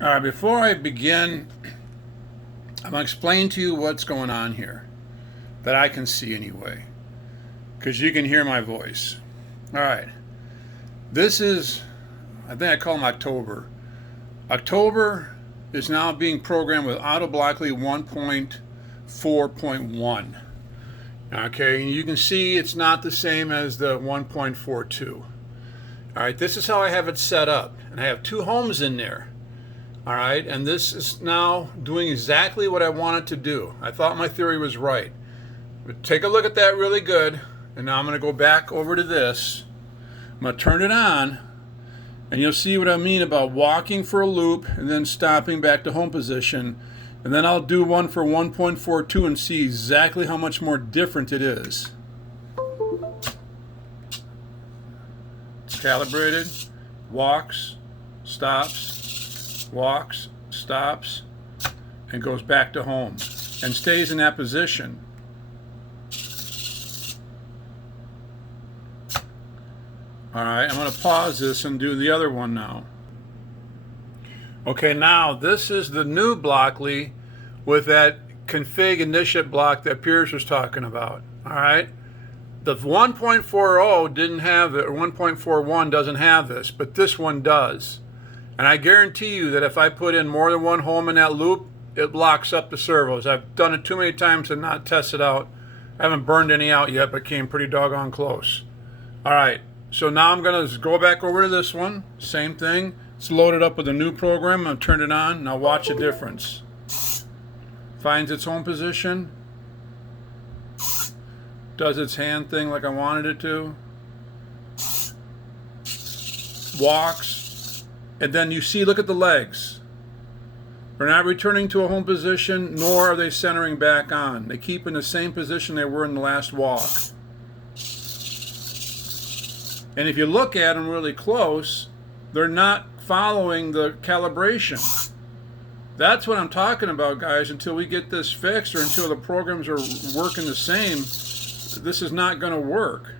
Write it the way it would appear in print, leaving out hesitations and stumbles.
All right, before I begin, I'm going to explain to you what's going on here, that I can see anyway, because you can hear my voice. All right, this is, I think I call them October. October is now being programmed with AutoBlockly 1.4.1. Okay, and you can see it's not the same as the 1.42. All right, this is how I have it set up, and I have two homes in there. All right, and this is now doing exactly what I wanted to do. I thought my theory was right. But take a look at that really good, and now I'm going to go back over to this. I'm going to turn it on, and you'll see what I mean about walking for a loop and then stopping back to home position. And then I'll do one for 1.42 and see exactly how much more different it is. It's calibrated, walks, stops, walks, stops, and goes back to home and stays in that position. All right, I'm going to pause this and do the other one now. Okay, now this is the new Blockly with that config initiate block that Piers was talking about. All right, the 1.40 didn't have it, or 1.41 doesn't have this, but this one does. And I guarantee you that if I put in more than one home in that loop, it locks up the servos. I've done it too many times to not test it out. I haven't burned any out yet, but came pretty doggone close. All right, so now I'm going to go back over to this one. Same thing. It's loaded up with a new program. I'm going to turn it on. Now watch the difference. Finds its home position. Does its hand thing like I wanted it to. Walks. And then you see, look at the legs. They're not returning to a home position, nor are they centering back on. They keep in the same position they were in the last walk. And if you look at them really close, they're not following the calibration. That's what I'm talking about, guys. Until we get this fixed, or until the programs are working the same, this is not going to work.